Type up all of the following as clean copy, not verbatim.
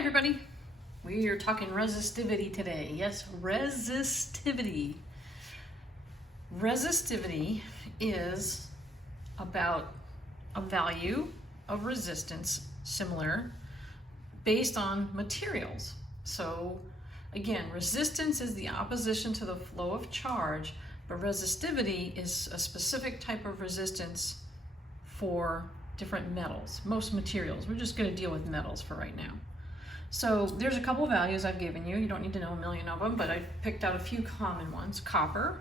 everybody. We are talking resistivity today. Yes, resistivity. Resistivity is about a value of resistance similar based on materials. So again, resistance is the opposition to the flow of charge, but resistivity is a specific type of resistance for different metals, most materials. We're just going to deal with metals for right now. So there's a couple of values I've given you. You don't need to know a million of them, but I picked out a few common ones. Copper,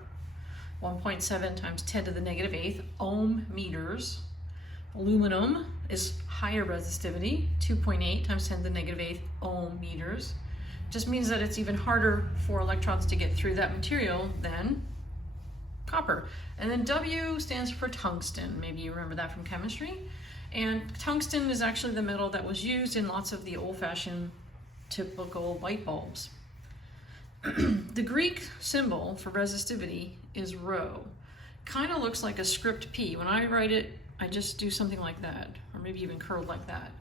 1.7 times 10 to the negative 8th ohm meters. Aluminum is higher resistivity, 2.8 times 10 to the negative 8th ohm meters. Just means that it's even harder for electrons to get through that material than copper. And then W stands for tungsten. Maybe you remember that from chemistry. And tungsten is actually the metal that was used in lots of the old-fashioned typical light bulbs. The Greek symbol for resistivity is rho. Kind of looks like a script P. When I write it, I just do something like that, or maybe even curled like that.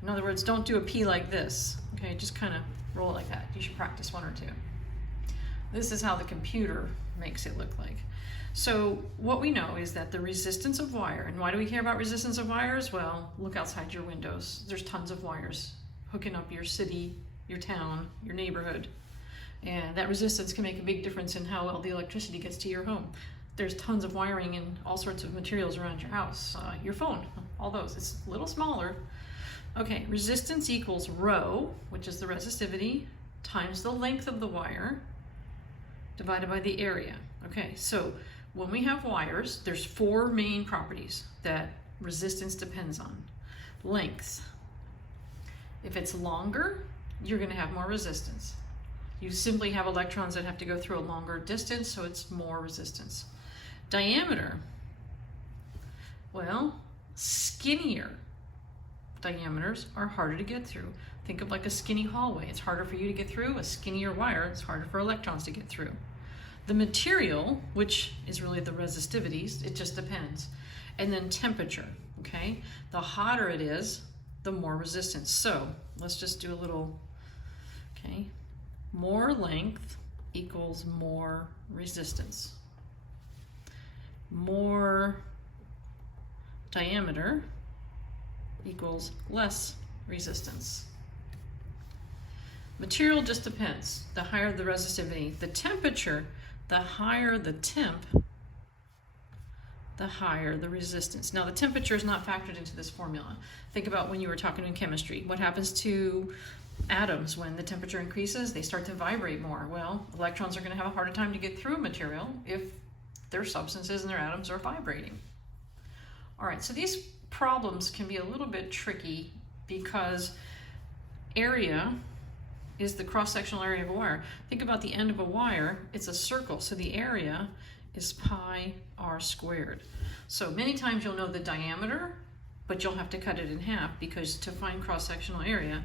In other words, don't do a P like this. Okay, just kind of roll it like that. You should practice one or two. This is how the computer makes it look like. So what we know is that the resistance of wire, and why do we care about resistance of wires? Well, look outside your windows. There's tons of wires hooking up your city, your town, your neighborhood. And that resistance can make a big difference in how well the electricity gets to your home. There's tons of wiring and all sorts of materials around your house, your phone, all those. It's a little smaller. Okay, resistance equals rho, which is the resistivity, times the length of the wire, divided by the area. Okay, so when we have wires, there's four main properties that resistance depends on. Length. If it's longer, you're going to have more resistance. You simply have electrons that have to go through a longer distance, so it's more resistance. Diameter. Well, skinnier diameters are harder to get through. Think of like a skinny hallway. It's harder for you to get through. A skinnier wire, it's harder for electrons to get through. The material, which is really the resistivities, it just depends. And then temperature, okay? The hotter it is, the more resistance. So let's just do a little, okay? More length equals more resistance. More diameter equals less resistance. Material just depends. The higher the resistivity. The temperature, the higher the temp, the higher the resistance. Now the temperature is not factored into this formula. Think about when you were talking in chemistry. What happens to atoms when the temperature increases? They start to vibrate more. Well, electrons are going to have a harder time to get through material if their substances and their atoms are vibrating. All right, so these problems can be a little bit tricky because area is the cross-sectional area of a wire. Think about the end of a wire, it's a circle, so the area is pi r squared. So many times you'll know the diameter, but you'll have to cut it in half because to find cross-sectional area,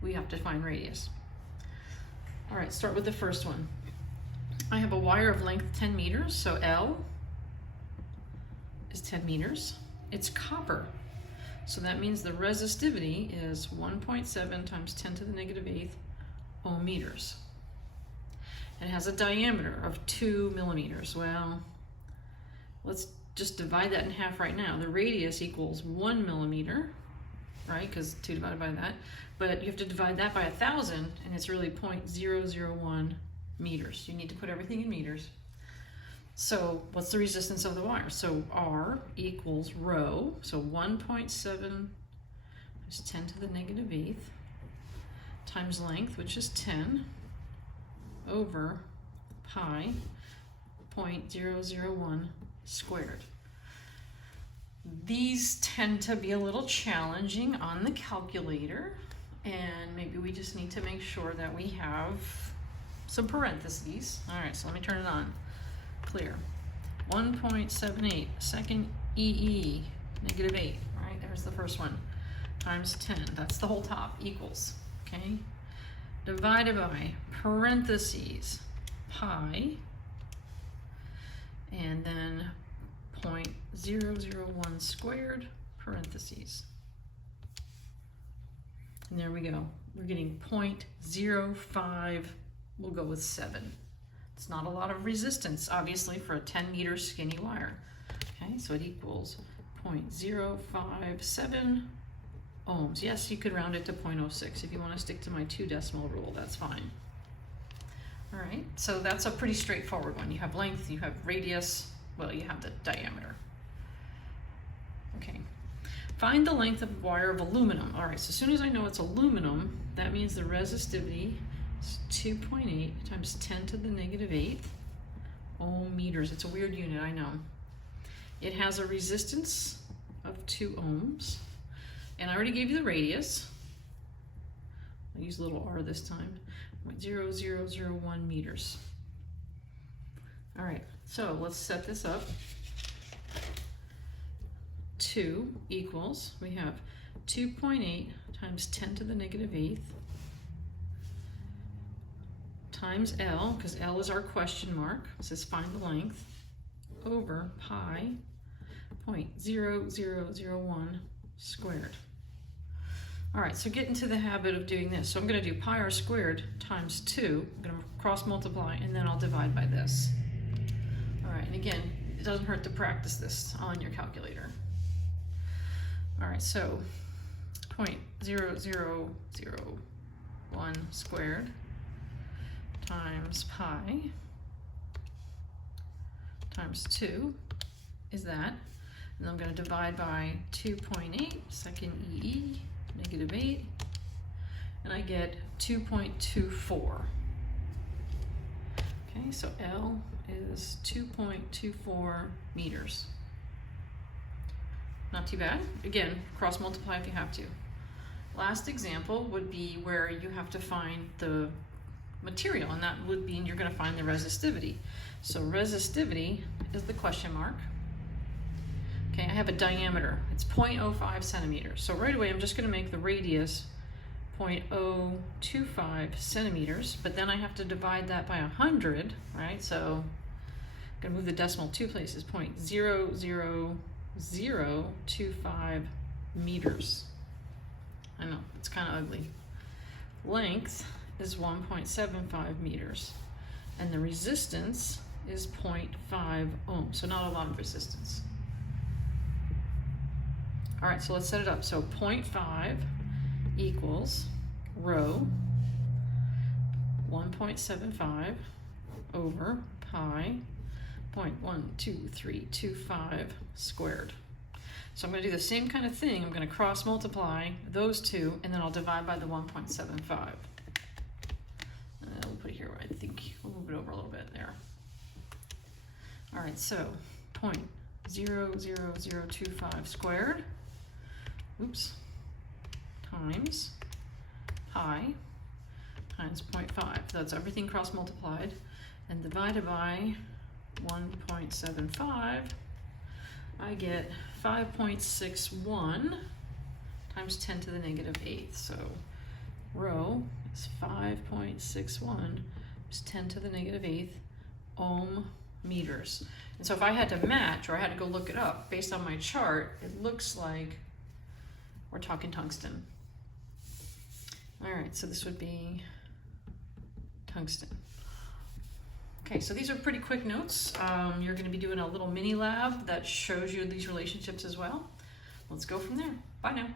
we have to find radius. All right, start with the first one. I have a wire of length 10 meters, so L is 10 meters. It's copper, so that means the resistivity is 1.7 times 10 to the negative 8th ohm meters. And it has a diameter of 2 millimeters. Well, let's just divide that in half right now. The radius equals 1 millimeter, right? Because 2 divided by that. But you have to divide that by 1,000, and it's really 0.001 meters. You need to put everything in meters. So what's the resistance of the wire? So R equals rho, so 1.7 times 10 to the negative 8th times length, which is 10, over pi 0.001 squared. These tend to be a little challenging on the calculator, and maybe we just need to make sure that we have some parentheses. All right, so let me turn it on. Clear. 1.78 second EE, negative 8, right? There's the first one, times 10. That's the whole top, equals, okay? Divided by parentheses, pi, and then 0.001 squared, parentheses. And there we go. We're getting 0.05, we'll go with 7. It's not a lot of resistance, obviously, for a 10-meter skinny wire. Okay, so it equals 0.057 ohms. Yes, you could round it to 0.06. If you want to stick to my 2 decimal rule, that's fine. All right, so that's a pretty straightforward one. You have length, you have radius, well, you have the diameter. Okay, find the length of a wire of aluminum. All right, so as soon as I know it's aluminum, that means the resistivity is 2.8 times 10 to the negative 8th ohm meters. It's a weird unit, I know. It has a resistance of 2 ohms, and I already gave you the radius. I use a little r this time. 0.0001 meters. All right, so let's set this up. 2 equals, we have 2.8 times 10 to the negative 8th times L, because L is our question mark, it says find the length, over pi 0.0001 squared. All right, so get into the habit of doing this. So I'm going to do pi r squared times 2. I'm going to cross multiply, and then I'll divide by this. All right, and again, it doesn't hurt to practice this on your calculator. All right, so 0.0001 squared times pi times 2 is that. And then I'm going to divide by 2.8, second EE, negative 8, and I get 2.24. Okay, so L is 2.24 meters. Not too bad. Again, cross multiply if you have to. Last example would be where you have to find the material, and that would mean you're going to find the resistivity. So resistivity is the question mark. Okay, I have a diameter. It's 0.05 centimeters. So right away I'm just going to make the radius 0.025 centimeters, but then I have to divide that by 100, right? So I'm going to move the decimal 2 places, 0.00025 meters. I know, it's kind of ugly. Length is 1.75 meters, and the resistance is 0.5 ohms, so not a lot of resistance. All right, so let's set it up. So 0.5 equals rho 1.75 over pi 0.12325 squared. So I'm going to do the same kind of thing. I'm going to cross multiply those two, and then I'll divide by the 1.75. We'll put it here where I think we'll move it over a little bit there. All right, so 0.00025 squared, oops, times pi times 0.5. That's everything cross multiplied, and divided by 1.75, I get 5.61 times 10 to the negative 8th. So rho is 5.61 times 10 to the negative 8th ohm meters. And so if I had to match, or I had to go look it up, based on my chart, it looks like we're talking tungsten. All right, so this would be tungsten. Okay, so these are pretty quick notes. You're going to be doing a little mini lab that shows you these relationships as well. Let's go from there. Bye now.